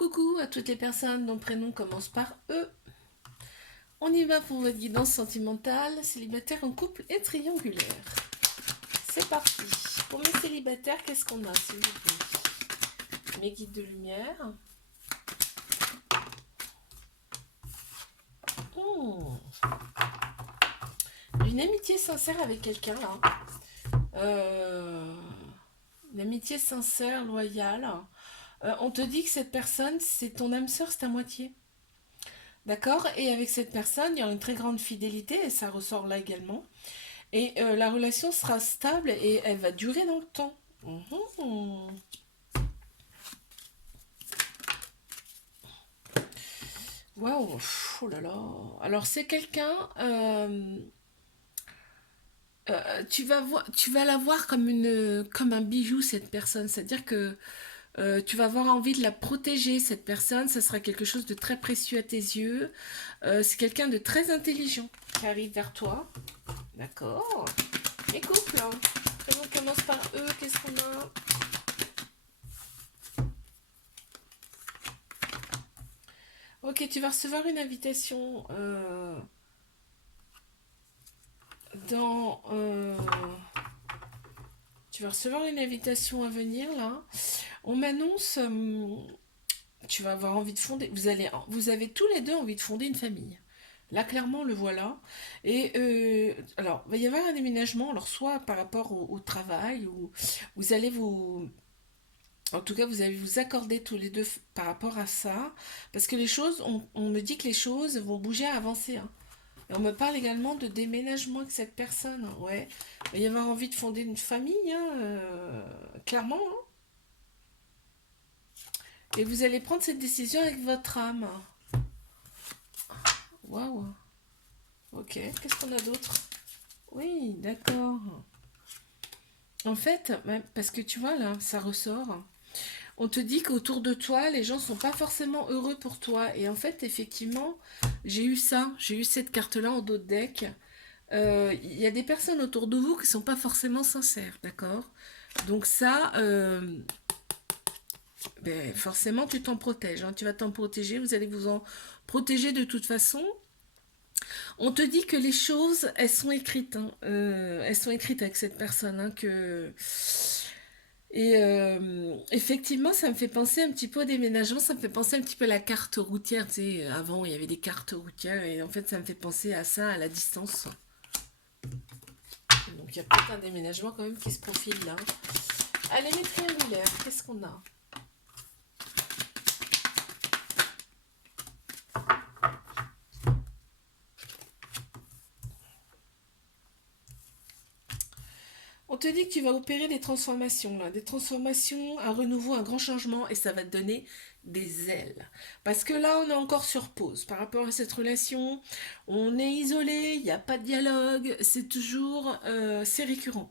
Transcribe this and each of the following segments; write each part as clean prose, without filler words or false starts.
Coucou à toutes les personnes dont le prénom commence par E. On y va pour votre guidance sentimentale, célibataire en couple et triangulaire. C'est parti. Pour mes célibataires, qu'est-ce qu'on a, s'il vous plaît? Mes guides de lumière. Une amitié sincère avec quelqu'un, là. Une amitié sincère, loyale. On te dit que cette personne, c'est ton âme sœur, c'est ta moitié. D'accord? Et avec cette personne, il y aura une très grande fidélité, et ça ressort là également. Et la relation sera stable et elle va durer dans le temps. Mhm. Waouh, oh là là. Alors c'est quelqu'un, tu vas la voir comme un bijou cette personne. C'est-à-dire que tu vas avoir envie de la protéger cette personne. Ça sera quelque chose de très précieux à tes yeux. C'est quelqu'un de très intelligent qui arrive vers toi. D'accord. Et couple, hein. On commence par eux. Qu'est-ce qu'on a? Ok, tu vas recevoir une invitation dans. Tu vas recevoir une invitation à venir là. On m'annonce. Tu vas avoir envie de fonder. Vous avez tous les deux envie de fonder une famille. Là, clairement, le voilà. Et alors, il va y avoir un déménagement, alors soit par rapport au travail, ou vous allez vous. En tout cas, vous allez vous accorder tous les deux par rapport à ça, parce que les choses, on me dit que les choses vont bouger, avancer, hein. Et on me parle également de déménagement avec cette personne, hein. Ouais, il va y avoir envie de fonder une famille, hein, clairement, hein. Et vous allez prendre cette décision avec votre âme. Waouh. Ok, qu'est-ce qu'on a d'autre? Oui, d'accord. En fait, parce que tu vois là, ça ressort. On te dit qu'autour de toi, les gens sont pas forcément heureux pour toi. Et en fait, effectivement, j'ai eu ça. J'ai eu cette carte-là en dos de deck. Il y a des personnes autour de vous qui sont pas forcément sincères, d'accord? Donc ça, ben, forcément, tu t'en protèges, hein. Tu vas t'en protéger. Vous allez vous en protéger de toute façon. On te dit que les choses, elles sont écrites, hein. Elles sont écrites avec cette personne, hein, que... Et effectivement, ça me fait penser un petit peu au déménagement, ça me fait penser un petit peu à la carte routière. Tu sais, avant, il y avait des cartes routières, et en fait, ça me fait penser à ça, à la distance. Donc, il y a peut-être un déménagement quand même qui se profile là. Allez, les triangulaires, qu'est-ce qu'on a? On te dit que tu vas opérer des transformations, là, des transformations, un renouveau, un grand changement, et ça va te donner des ailes. Parce que là, on est encore sur pause par rapport à cette relation. On est isolé, il n'y a pas de dialogue, c'est toujours, c'est récurrent,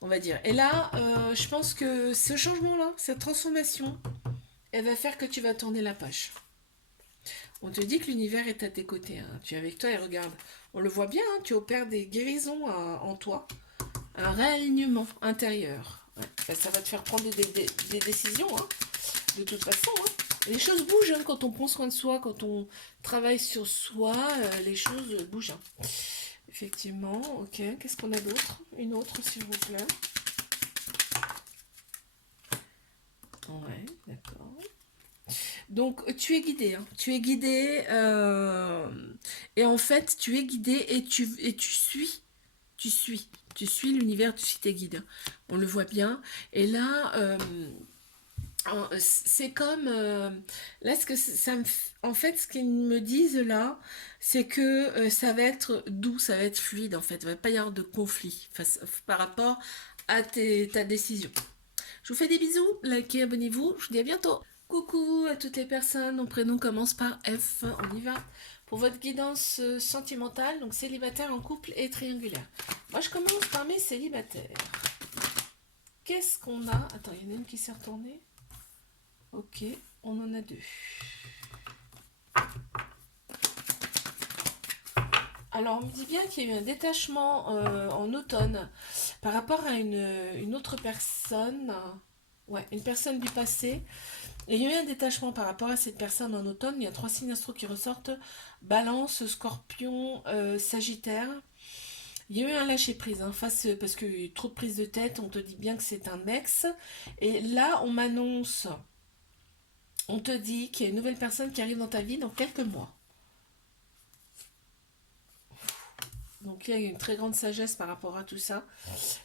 on va dire. Et là, je pense que ce changement-là, cette transformation, elle va faire que tu vas tourner la page. On te dit que l'univers est à tes côtés, hein. Tu es avec toi et regarde, on le voit bien, hein, tu opères des guérisons en toi, un réalignement intérieur. Ouais. Ça va te faire prendre des décisions, hein, de toute façon, hein. Les choses bougent, hein, quand on prend soin de soi, quand on travaille sur soi, les choses bougent, hein. Effectivement, ok. Qu'est-ce qu'on a d'autre? Une autre, s'il vous plaît. Ouais, d'accord. Donc, tu es guidé, hein. Tu es guidé, et en fait, tu es guidé et tu suis. Tu suis. Tu suis l'univers, tu suis tes guides. On le voit bien. Et là, c'est comme... là, en fait, ce qu'ils me disent là, c'est que ça va être doux, ça va être fluide, en fait. Il ne va pas y avoir de conflit par rapport à ta décision. Je vous fais des bisous, likez, abonnez-vous, je vous dis à bientôt. Coucou à toutes les personnes, mon prénom commence par F, on y va. Pour votre guidance sentimentale, donc célibataire en couple et triangulaire. Moi je commence par mes célibataires. Qu'est-ce qu'on a? Attends, il y en a une qui s'est retournée. Ok, on en a deux. Alors on me dit bien qu'il y a eu un détachement en automne par rapport à une autre personne. Ouais, une personne du passé. Et il y a eu un détachement par rapport à cette personne en automne. Il y a 3 signes astro qui ressortent. Balance, Scorpion, Sagittaire. Il y a eu un lâcher-prise, hein, parce qu'il y a eu trop de prise de tête. On te dit bien que c'est un ex. Et là, on te dit qu'il y a une nouvelle personne qui arrive dans ta vie dans quelques mois. Donc il y a une très grande sagesse par rapport à tout ça.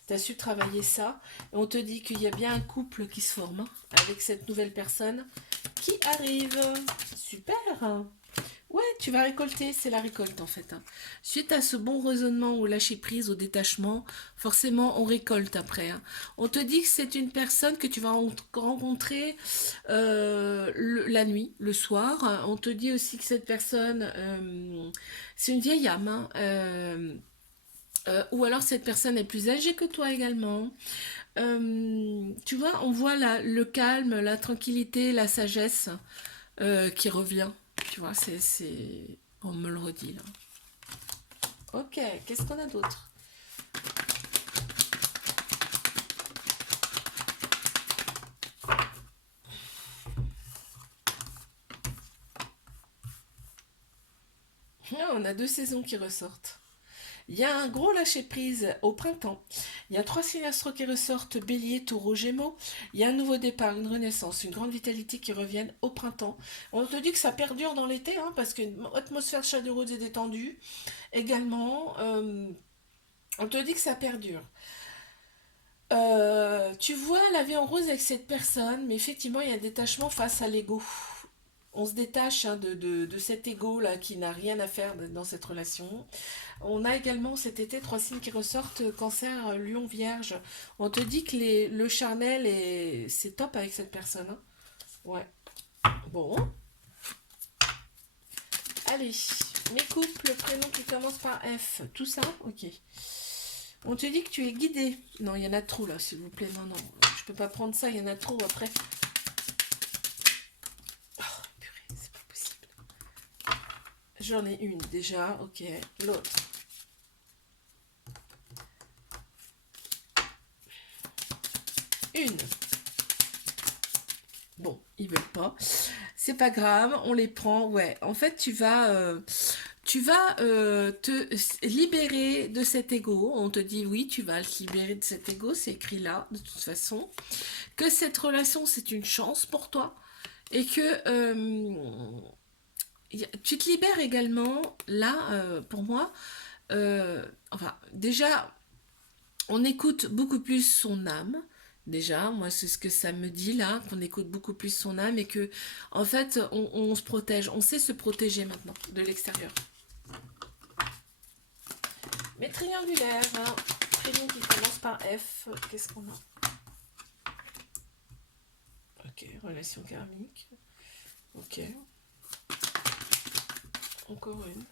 Tu as su travailler ça. Et on te dit qu'il y a bien un couple qui se forme, hein, avec cette nouvelle personne qui arrive. Super. Ouais, tu vas récolter, c'est la récolte en fait, hein. Suite à ce bon raisonnement au lâcher prise, au détachement, forcément on récolte après, hein. On te dit que c'est une personne que tu vas rencontrer la nuit, le soir. On te dit aussi que cette personne, c'est une vieille âme, hein, ou alors cette personne est plus âgée que toi également. Tu vois, on voit le calme, la tranquillité, la sagesse qui revient. Tu vois, on me le redit là. Ok, qu'est-ce qu'on a d'autre? Ah, on a 2 saisons qui ressortent. Il y a un gros lâcher-prise au printemps. Il y a 3 signes astro qui ressortent, Bélier, Taureau, Gémeaux. Il y a un nouveau départ, une renaissance, une grande vitalité qui reviennent au printemps. On te dit que ça perdure dans l'été, hein, parce qu'une atmosphère chaleureuse et détendue. Également, on te dit que ça perdure. Tu vois la vie en rose avec cette personne, mais effectivement, il y a un détachement face à l'ego. On se détache, hein, de cet ego là qui n'a rien à faire dans cette relation. On a également cet été 3 signes qui ressortent, Cancer, Lion, Vierge. On te dit que le charnel c'est top avec cette personne, hein. Ouais. Bon. Allez. Mes couples, prénom qui commence par F. Tout ça? Ok. On te dit que tu es guidé. Non, il y en a trop là, s'il vous plaît. Non, non. Je peux pas prendre ça, il y en a trop après. Oh, purée, c'est pas possible. J'en ai une déjà, ok. L'autre. Une. Bon, ils veulent pas. C'est pas grave, on les prend. Ouais, en fait, tu vas te libérer de cet ego. On te dit oui, tu vas te libérer de cet ego. C'est écrit là, de toute façon. Que cette relation, c'est une chance pour toi. Et que tu te libères également, là, pour moi. Enfin, déjà, on écoute beaucoup plus son âme. Déjà, moi, c'est ce que ça me dit là, qu'on écoute beaucoup plus son âme et que, en fait, on se protège. On sait se protéger maintenant de l'extérieur. Mais triangulaire, hein, prénom qui commence par F, qu'est-ce qu'on a? Ok, relation karmique. Ok. Encore une.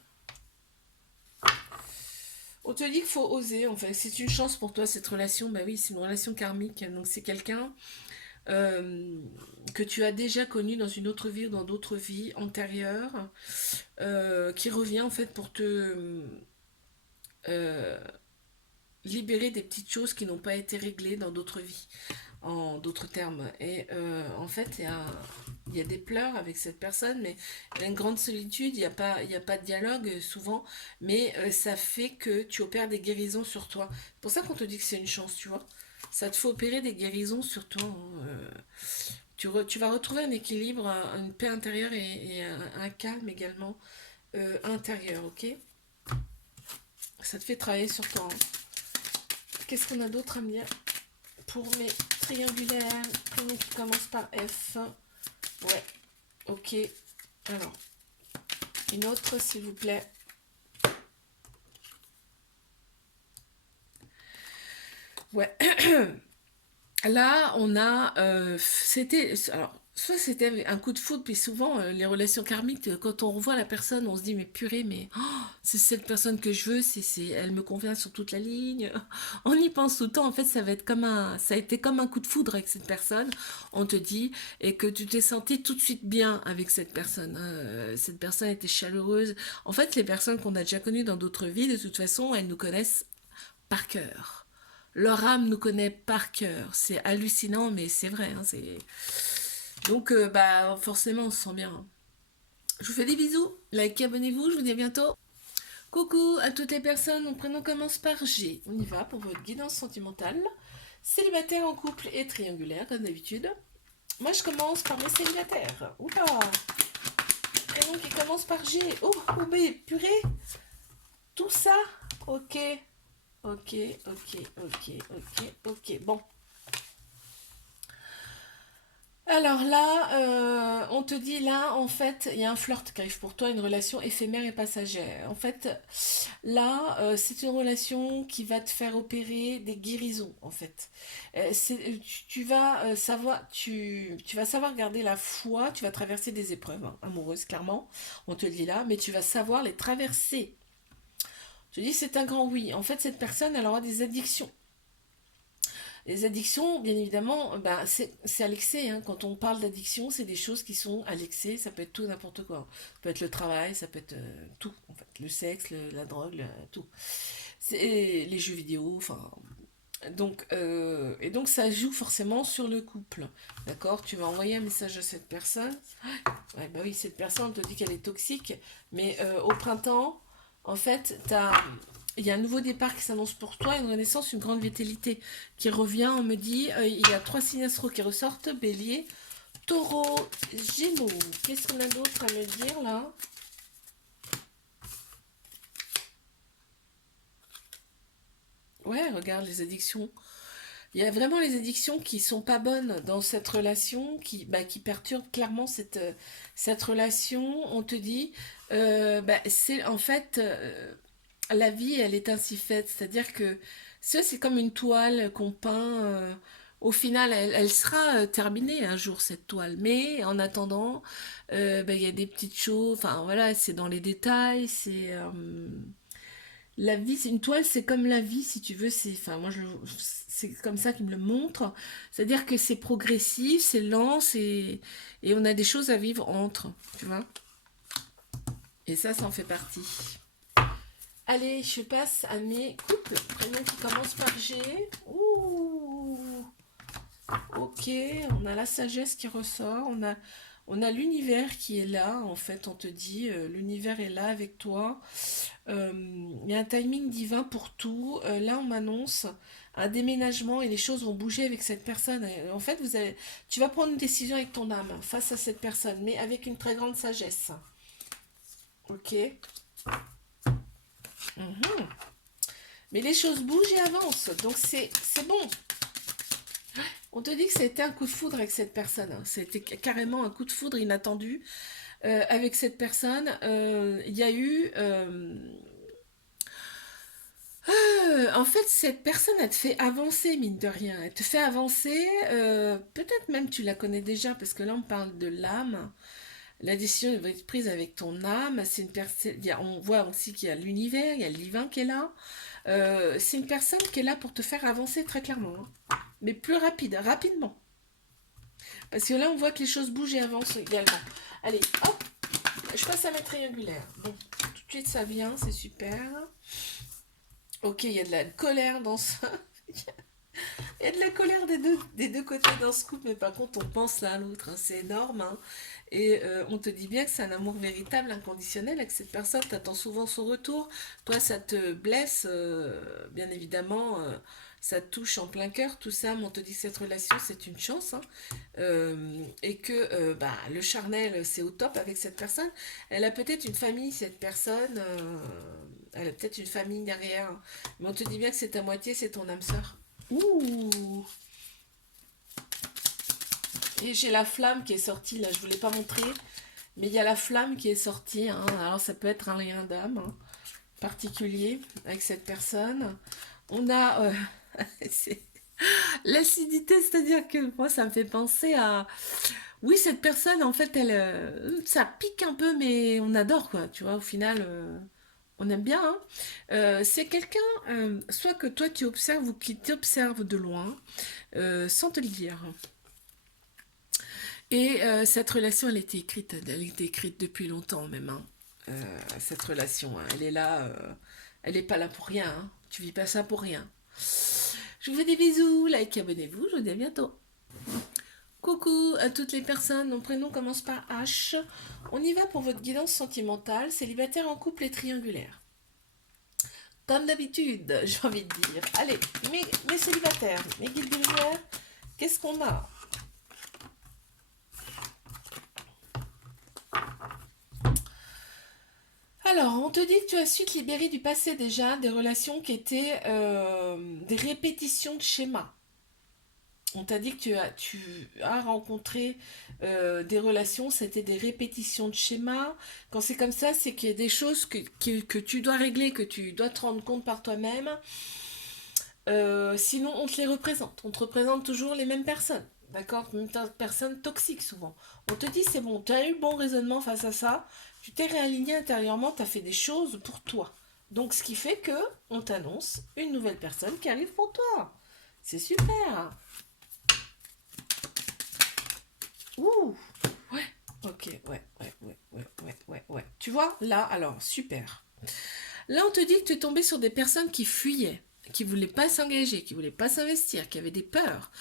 On te dit qu'il faut oser, en fait. C'est une chance pour toi, cette relation. Bah oui, c'est une relation karmique. Donc c'est quelqu'un euh, que tu as déjà connu dans une autre vie ou dans d'autres vies antérieures, qui revient en fait pour te euh, libérer des petites choses qui n'ont pas été réglées dans d'autres vies, en d'autres termes. Et en fait, il y a des pleurs avec cette personne, mais il y a une grande solitude, il y a pas de dialogue souvent, mais ça fait que tu opères des guérisons sur toi. C'est pour ça qu'on te dit que c'est une chance, tu vois. Ça te fait opérer des guérisons sur toi, hein. Tu vas retrouver un équilibre, une paix intérieure et un calme également intérieur, ok? Ça te fait travailler sur toi, hein. Qu'est-ce qu'on a d'autre à me dire pour mes triangulaires? Prénom qui commence par F. Ouais, ok. Alors, une autre, s'il vous plaît. Ouais. Là, on a. C'était. Alors, soit c'était un coup de foudre, puis souvent, les relations karmiques, quand on revoit la personne, on se dit, mais purée, mais oh, c'est cette personne que je veux, elle me convient sur toute la ligne. On y pense tout le temps. En fait, ça a été comme un coup de foudre avec cette personne, on te dit, et que tu t'es senti tout de suite bien avec cette personne, hein. Cette personne était chaleureuse. En fait, les personnes qu'on a déjà connues dans d'autres vies, de toute façon, elles nous connaissent par cœur. Leur âme nous connaît par cœur. C'est hallucinant, mais c'est vrai, hein, Donc, bah, forcément, on se sent bien, hein. Je vous fais des bisous. Likez, abonnez-vous. Je vous dis à bientôt. Coucou à toutes les personnes. Mon prénom commence par G. On y va pour votre guidance sentimentale. Célibataire, en couple et triangulaire, comme d'habitude. Moi, je commence par mes célibataires. Oula! Prénom qui commence par G. Oh, oh, mais purée! Tout ça? Ok. Ok, ok, ok, ok, ok. Bon. Alors là, on te dit là, en fait, il y a un flirt qui arrive pour toi, une relation éphémère et passagère. En fait, là, c'est une relation qui va te faire opérer des guérisons, en fait. Tu vas savoir, tu vas savoir garder la foi, tu vas traverser des épreuves hein, amoureuses, clairement, on te le dit là, mais tu vas savoir les traverser. Je te dis, c'est un grand oui. En fait, cette personne, elle aura des addictions. Les addictions, bien évidemment, bah, c'est à l'excès, hein. Quand on parle d'addiction, c'est des choses qui sont à l'excès. Ça peut être tout, n'importe quoi. Ça peut être le travail, ça peut être tout, en fait. Le sexe, la drogue, tout. C'est les jeux vidéo, enfin. Donc, et donc, ça joue forcément sur le couple. D'accord? Tu vas envoyer un message à cette personne. Ouais, bah oui, cette personne te dit qu'elle est toxique. Mais au printemps, en fait, il y a un nouveau départ qui s'annonce pour toi, une renaissance, une grande vitalité qui revient. On me dit, il y a 3 signes qui ressortent, Bélier, Taureau, Gémeaux. Qu'est-ce qu'on a d'autre à me dire là? Ouais, regarde les addictions. Il y a vraiment les addictions qui sont pas bonnes dans cette relation, qui perturbent clairement cette relation. On te dit, c'est en fait la vie, elle est ainsi faite. C'est-à-dire que ça, c'est comme une toile qu'on peint. Au final, elle sera terminée un jour, cette toile. Mais en attendant, il y a des petites choses. Enfin, voilà, c'est dans les détails. La vie, c'est une toile, c'est comme la vie, si tu veux. Enfin, c'est comme ça qu'il me le montre. C'est-à-dire que c'est progressif, c'est lent, et on a des choses à vivre entre, tu vois. Et ça en fait partie. Allez, je passe à mes couples. Prénom qui commence par G. Ouh, ok, on a la sagesse qui ressort. On a l'univers qui est là, en fait, on te dit, l'univers est là avec toi. Il y a un timing divin pour tout. Là, on m'annonce un déménagement et les choses vont bouger avec cette personne. En fait, tu vas prendre une décision avec ton âme face à cette personne, mais avec une très grande sagesse. Ok. Mhm. Mais les choses bougent et avancent, donc c'est bon. On te dit que c'était un coup de foudre avec cette personne, hein. C'était carrément un coup de foudre inattendu avec cette personne. Il y a eu... en fait, cette personne, elle te fait avancer, mine de rien. Elle te fait avancer. Peut-être même tu la connais déjà, parce que là, on parle de l'âme. La décision va être prise avec ton âme. C'est une personne. On voit aussi qu'il y a l'univers, il y a le divin qui est là. C'est une personne qui est là pour te faire avancer très clairement, hein. Mais plus rapidement. Parce que là, on voit que les choses bougent et avancent également. Allez, hop, je passe à ma triangulaire. Bon, tout de suite, ça vient, c'est super. Ok, il y a de la colère dans ça. Il y a de la colère des deux côtés dans ce couple, mais par contre, on pense l'un à l'autre, hein. C'est énorme, hein. Et on te dit bien que c'est un amour véritable, inconditionnel, avec cette personne. Tu attends souvent son retour. Toi, ça te blesse, bien évidemment. Ça te touche en plein cœur, tout ça. Mais on te dit que cette relation, c'est une chance, hein. Et que le charnel, c'est au top avec cette personne. Elle a peut-être une famille, cette personne. Elle a peut-être une famille derrière. Mais on te dit bien que c'est à moitié, c'est ton âme sœur. Ouh! Et j'ai la flamme qui est sortie, là, je ne vous l'ai pas montré, mais il y a la flamme qui est sortie, hein. Alors ça peut être un lien d'âme hein, particulier avec cette personne. On a c'est- l'acidité, c'est-à-dire que moi ça me fait penser à... Oui, cette personne, en fait, ça pique un peu, mais on adore, quoi, tu vois, au final... On aime bien, hein. C'est quelqu'un, soit que toi tu observes ou qui t'observe de loin, sans te le dire. Et cette relation, elle était écrite depuis longtemps même, hein. Cette relation, hein, elle est là, elle n'est pas là pour rien, hein. Tu vis pas ça pour rien. Je vous fais des bisous, like, abonnez-vous, je vous dis à bientôt. Coucou à toutes les personnes, mon prénom commence par H. On y va pour votre guidance sentimentale, célibataire en couple et triangulaire. Comme d'habitude, j'ai envie de dire. Allez, mes célibataires, mes guides de l'univers, qu'est-ce qu'on a? Alors, on te dit que tu as su te libérer du passé déjà, des relations qui étaient des répétitions de schémas. On t'a dit que tu as rencontré des relations, c'était des répétitions de schémas. Quand c'est comme ça, c'est qu'il y a des choses que tu dois régler, que tu dois te rendre compte par toi-même. Sinon, on te les représente. On te représente toujours les mêmes personnes. D'accord? Même personnes toxiques souvent. On te dit, c'est bon, tu as eu bon raisonnement face à ça. Tu t'es réaligné intérieurement, tu as fait des choses pour toi. Donc, ce qui fait que on t'annonce une nouvelle personne qui arrive pour toi. C'est super. Ouh, ouais, ok, ouais. Tu vois, là, alors, super. Là, on te dit que tu es tombé sur des personnes qui fuyaient, qui voulaient pas s'engager, qui voulaient pas s'investir, qui avaient des peurs.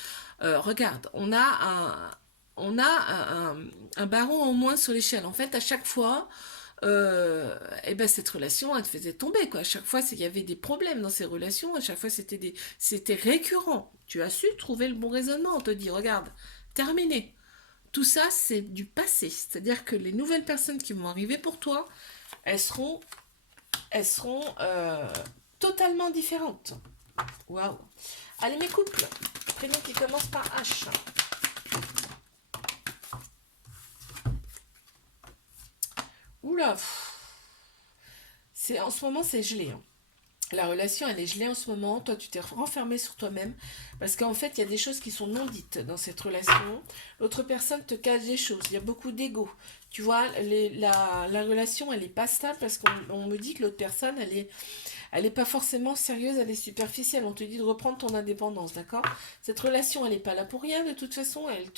Regarde, on a un baron en moins sur l'échelle. En fait, à chaque fois, eh ben cette relation, elle te faisait tomber, quoi. À chaque fois, il y avait des problèmes dans ces relations. À chaque fois, c'était récurrent. Tu as su trouver le bon raisonnement. On te dit, regarde, terminé. Tout ça, c'est du passé. C'est-à-dire que les nouvelles personnes qui vont arriver pour toi, elles seront totalement différentes. Waouh. Allez, mes couples. Prénom qui commence par H. Oula. En ce moment, c'est gelé, hein. La relation, elle est gelée en ce moment. Toi, tu t'es renfermé sur toi-même. Parce qu'en fait, il y a des choses qui sont non dites dans cette relation. L'autre personne te cache des choses. Il y a beaucoup d'ego. Tu vois, la relation, elle est pas stable parce qu'on me dit que l'autre personne, elle est pas forcément sérieuse, elle est superficielle. On te dit de reprendre ton indépendance, d'accord? Cette relation, elle est pas là pour rien. De toute façon, elle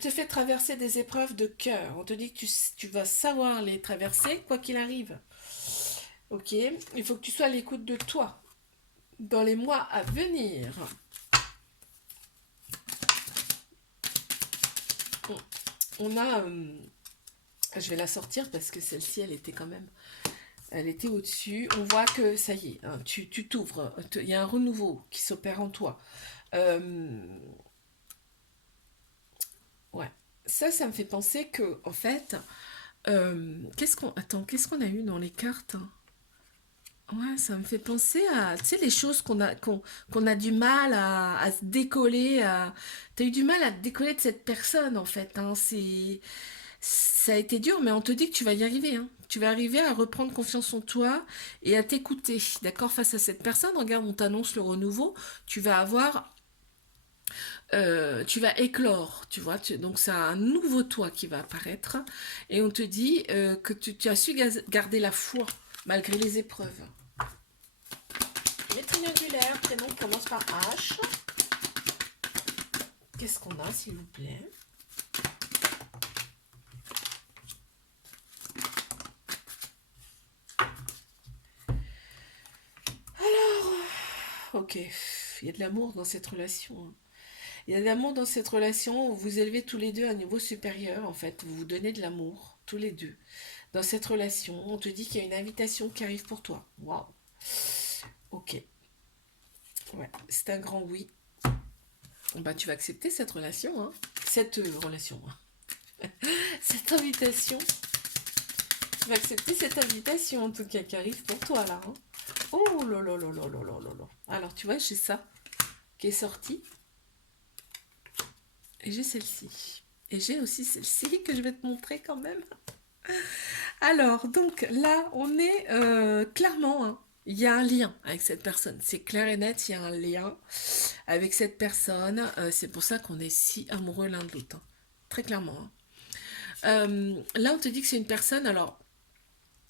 te fait traverser des épreuves de cœur. On te dit que tu vas savoir les traverser, quoi qu'il arrive. Ok? Il faut que tu sois à l'écoute de toi dans les mois à venir. On a. Je vais la sortir parce que celle-ci, elle était quand même. Elle était au-dessus. On voit que ça y est, hein, tu t'ouvres. Il y a un renouveau qui s'opère en toi. Euh, ouais. Ça me fait penser que, en fait, qu'est-ce qu'on a eu dans les cartes? Ouais, ça me fait penser à, tu sais, les choses qu'on a du mal à se décoller. T'as eu du mal à te décoller de cette personne, en fait, hein. Ça a été dur, mais on te dit que tu vas y arriver, hein. Tu vas arriver à reprendre confiance en toi et à t'écouter, d'accord, face à cette personne. Regarde, on t'annonce le renouveau. Tu vas avoir, tu vas éclore, tu vois. Donc, c'est un nouveau toi qui va apparaître. Et on te dit que tu as su garder la foi malgré les épreuves. Les triangulaires, prénom qui commence par H. Qu'est-ce qu'on a, s'il vous plaît? Ok, il y a de l'amour dans cette relation, hein. Il y a de l'amour dans cette relation où vous élevez tous les deux à un niveau supérieur, en fait. Vous vous donnez de l'amour, tous les deux. Dans cette relation, on te dit qu'il y a une invitation qui arrive pour toi. Waouh. Ok. Ouais, c'est un grand oui. Bah, tu vas accepter cette relation, hein. Cette relation, hein. Cette invitation. Tu vas accepter cette invitation, en tout cas, qui arrive pour toi, là, hein. Oh là là là là là là là là. Alors, tu vois, j'ai ça qui est sorti. Et j'ai celle-ci. Et j'ai aussi celle-ci que je vais te montrer quand même. Alors, donc là, on est clairement, hein, il y a un lien avec cette personne. C'est clair et net, il y a un lien avec cette personne. C'est pour ça qu'on est si amoureux l'un de l'autre, hein. Très clairement, hein. Là, on te dit que c'est une personne, alors,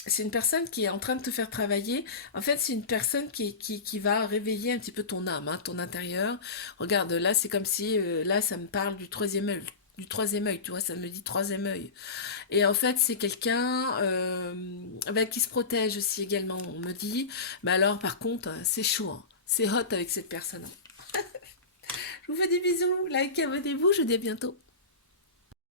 c'est une personne qui est en train de te faire travailler. En fait, c'est une personne qui va réveiller un petit peu ton âme, hein, ton intérieur. Regarde, là, c'est comme si, là, ça me parle du troisième œil. Du troisième œil, tu vois, ça me dit troisième œil. Et en fait, c'est quelqu'un qui se protège aussi également, on me dit. Mais alors, par contre, c'est chaud, hein. C'est hot avec cette personne. Je vous fais des bisous, likez, abonnez-vous, je vous dis à bientôt.